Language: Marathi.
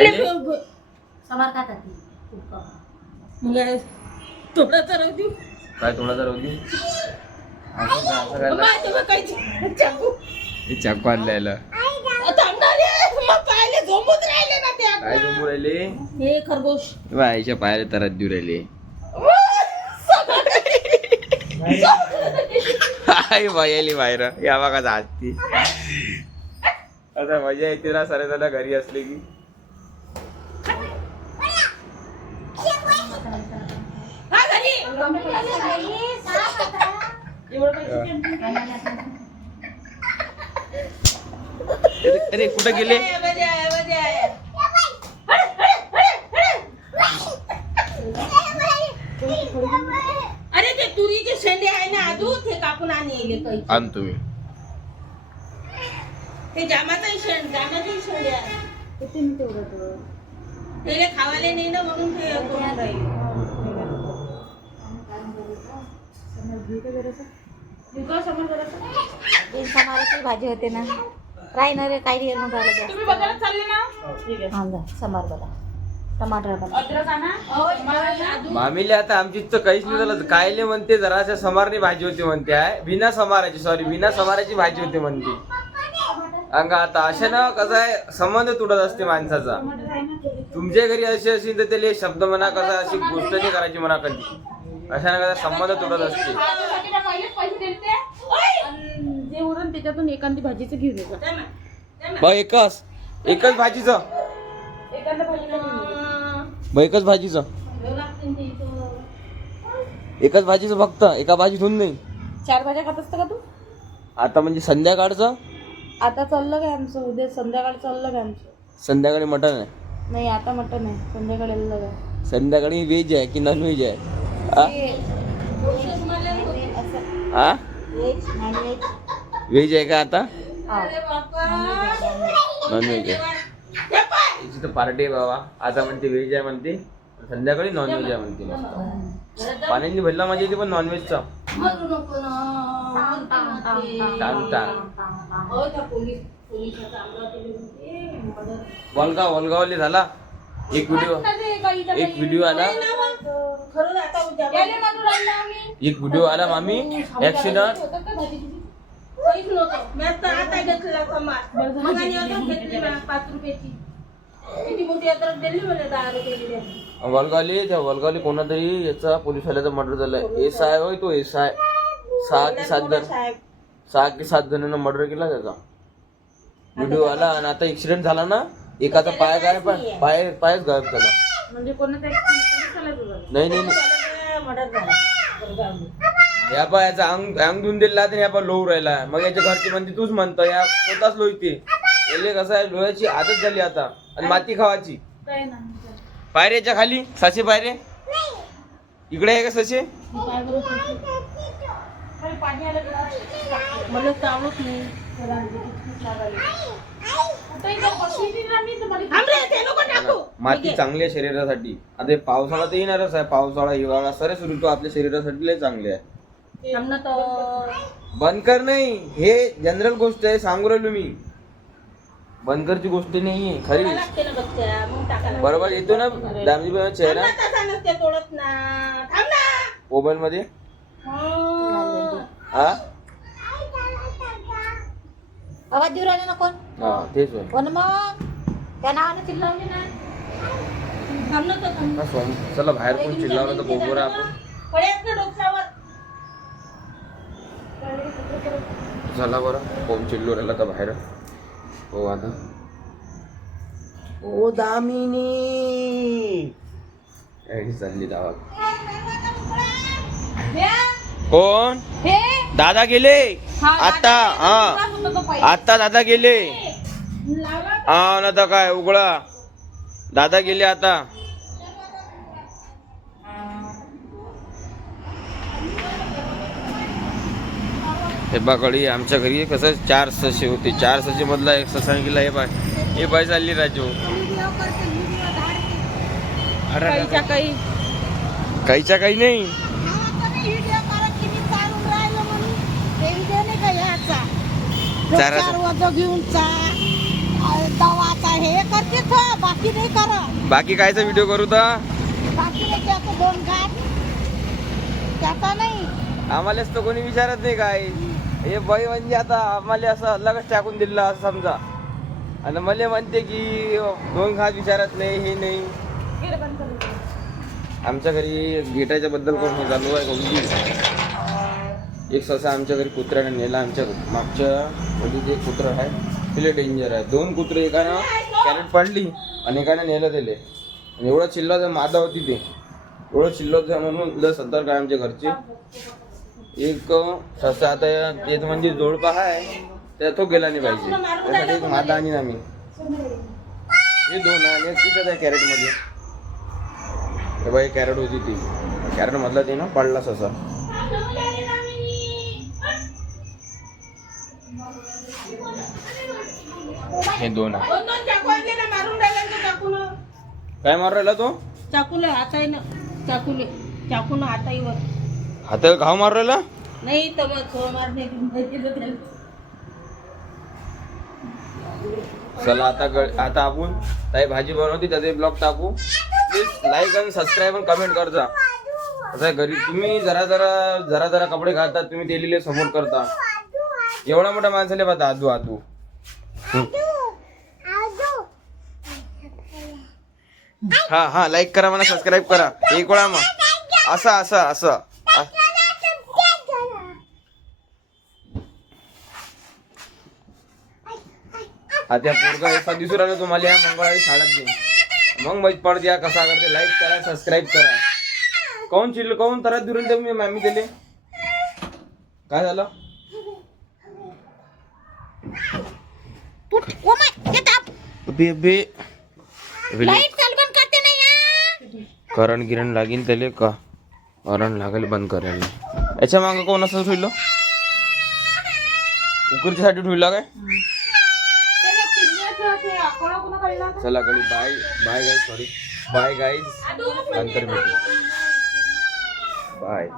समार का ताती मग थोडासा राहू देऊ काय थोडासा राहू देऊ चाकू आणलायला काय जमू राहिले हे खरगोश आईच्या पायाला तरच देऊ राहिले आई बाई बाहेर या बघा जास्ती आता मजा येते ना सारे जण घरी असले की अरे कुठं गेले अरे ते तुरीचे शेंडे आहे ना आजू ते कापून आणि आण तुम्ही ते जामाचाही शेंड शेंडे आहे ते खावाले नाही ना म्हणून ते करून राहिले समाराची भाजी होते ना राही ना रे काही येऊन राहिलं तुम्ही बघायला चालले ना समार बघा टमाटर बघा अद्रक आणा मामीले आता आमची तर काहीच नाही झालं कायले म्हणते जराशा समारणी भाजी होती म्हणते आहे बिना समाराची भाजी होती म्हणते अंगा आता अशा ना कसं आहे संबंध तुटत असते माणसाचा तुमच्या घरी अशी असेल तर त्याला शब्द म्हणा कसा अशी गोष्ट नाही करायची म्हणा कधी अशा ना कसा संबंध तुटत असते जे उरण त्याच्यातून एखादी भाजीचं घेऊन येतो बघ एकच भाजीचं एकच भाजीचं एकच भाजीचं फक्त एका भाजीतून नाही 4 भाज्या खात असतं का तू आता म्हणजे संध्याकाळचं आता चाललं काय आमचं उद्या संध्याकाळी चाललं काय आमचं संध्याकाळी मटण आहे नाही आता मटन आहे संध्याकाळी आलेलं काय संध्याकाळी व्हेज आहे की नॉन व्हेज आहे हा व्हेज आहे का आता नॉन व्हेज आहे याची तर पार्टी आहे बाबा आता म्हणते व्हेज आहे म्हणते संध्याकाळी नॉन व्हेज आहे म्हणते मस्त पाण्याची भरला मजा येते पण नॉन व्हेजचा वलगावले झाला एक व्हिडिओ आला मामी ऍक्सिडेंट वलगावले कोणातरी याचा पोलीस वाल्याचा मर्डर झालाय एसआय होय तो एसआय 6 की 7 जणांना मर्डर केला त्याचा व्हिडिओ आला आणि आता ऍक्सिडेंट झाला ना एकाचा पाय गायब पायच गायब झाला म्हणजे नाही या पा याचा अंग धुवून दिला या पा लोह राहिला मग याच्या घरची म्हणते तूच म्हणतो या स्वतःच लोहते याले कसं आहे लोह्याची आदत झाली आता आणि माती खावाची पायऱ्याच्या खाली ससे पायरे इकडे आहे का ससे मला चावत नाही माती चांगली आहे शरीरासाठी आता पावसाळा तर येणारच आहे पावसाळा हिवाळा सरस ऋतू आपल्या शरीरासाठी लय चांगले आहे बंद कर नाही हे जनरल गोष्ट आहे सांगू राहिलो मी बंद करची गोष्ट नाहीये खरी बरोबर येतो ना दामजी चेहरा मोबाईल मध्ये हा आवाज देऊ राहिले ना कोण हा तेच होय कोण मग त्या नावाने चिल्लावली ना चला बाहेर कोण चिल्लावलं तर बरोबर आपण चला बरं कोण चिल्लो राहिला तर बाहेर हो आता ओ दामिनी चालली गावात कोण दादा गेले आता आता दादा गेले हा ना तर काय उघडा दादा गेले आता हे बाकडी आमच्या घरी कसं 4 ससे होते 4 ससे मधला एक ससा गेला हे बाय चालली राजू काहीच्या काही नाही घेऊन दवाचा हे करते बाकी नाही करा. बाकी कायचा व्हिडिओ करू तर बाकी नाही त्याचं 2 घाट त्याचा नाही. आम्हालाच तर कोणी विचारत नाही काय हे बाई म्हणजे आता आम्हाला असं अलगच टाकून दिलं असं समजा आणि मला म्हणते की 2 घास विचारत नाही हे नाही. आमच्या घरी गेटाच्या बद्दल कोण हे चालू आहे का? एक ससा आमच्या घरी कुत्र्याने नेला. आमच्या मागच्या मध्ये जे कुत्रं आहे तिला डेंजर आहे. 2 कुत्रे एकानं कॅरेट पाडली आणि एकाने नेलं दिले आणि एवढा चिल्ला मादा होती ते एवढं चिल्लत म्हणून लय सतर्क आहे आमच्या घरचे. एक ससा आता तेच म्हणजे जोडपा आहे त्या तो गेला नाही पाहिजे त्यासाठी एक मादा आणि आम्ही हे 2 आहे आणि एक तिथं आहे कॅरेटमध्ये. हे बाई कॅरेट होती ती कॅरेट मधला ते ना पडला ससा. हे 2 आहे. काय मारू राहिला तो? चाकूला हाताय ना चाकूले चाकून हाताईवर हाताला घाव मारू राहिला? नाही तर मग थोडं मारणे. चला आता आपण काही भाजी बनवते त्याचे ब्लॉग टाकू. प्लीज लाईक आणि सबस्क्राईब आणि कमेंट करता. आता घरी तुम्ही जरा कपडे घालतात तुम्ही तेलीले समोर करता. एवढा मोठा माणसाले पाहता आदू हा लाईक करा मला सबस्क्राईब करा. एक वेळा मग असं हा त्या पोरगा असा दिसू राहिला तुम्हाला या मंगळवारी शाळेत दे मग माहित पडते या कसा करते. लाईक करा सबस्क्राईब करा. काऊन तरच दुरून ते मी मॅमी दिले काय झालं? लाईट चालू बंद करते ना या. करंट गिरण लागीन त्याले का करंट लागेल बंद करायला. याच्या मागं कोण असं ठेवलं? उकरच्यासाठी ठेवला काय? चला गडी बाय गाईज नंतर भेटू. बाय.